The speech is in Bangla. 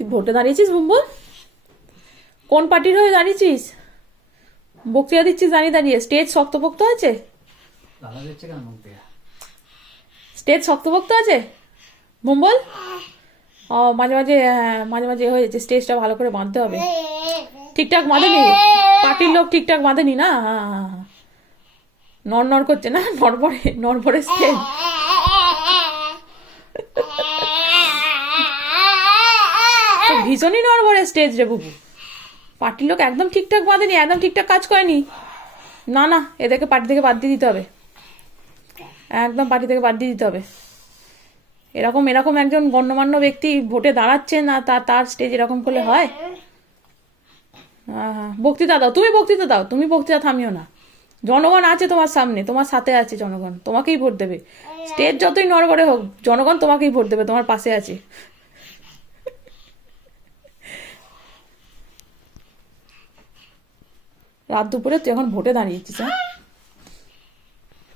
তুই ভোটে দাঁড়িয়েছিস বুম্বুল? কোন পার্টির হয়ে দাঁড়িয়েছিস? বক্তৃতা দিচ্ছিস দাঁড়িয়ে দাঁড়িয়ে। স্টেজ শক্তপোক্ত আছে? স্টেজ শক্তপোক্ত আছে? বুম্বল? ও মাঝে মাঝে হ্যাঁ, মাঝে মাঝে হয়ে যাচ্ছে। স্টেজটা ভালো করে বাঁধতে হবে। ঠিকঠাক বাঁধেনি? পার্টির লোক ঠিকঠাক বাঁধেনি না? হ্যাঁ হ্যাঁ নড় নড় করছে না? নড়বড়ে নড়বড়ে স্টেজ। তো ভীষণই নড়বড়ে স্টেজ রে বুবু। পার্টির লোক একদম ঠিকঠাক বাঁধেনি একদম ঠিকঠাক কাজ করেনি। না না এদেরকে পার্টি থেকে বাদ দিয়ে দিতে হবে। একদম পার্টি থেকে বাদ দিয়ে দিতে হবে। এরকম এরকম একজন গণ্যমান্য ব্যক্তি ভোটে দাঁড়াচ্ছে না তার তার স্টেজ এরকম করলে হয়? হ্যাঁ হ্যাঁ। বক্তৃতা দাও তুমি বক্তৃতা দাও তুমি বক্তৃতা থামিও না। জনগণ আছে তোমার সামনে তোমার সাথে আছে জনগণ তোমাকেই ভোট দেবে। স্টেজ যতই নড়বড়ে হোক জনগণ তোমাকেই ভোট দেবে তোমার পাশে আছে। রাত দুপুরে তুই এখন ভোটে দাঁড়িয়েছিস হ্যাঁ?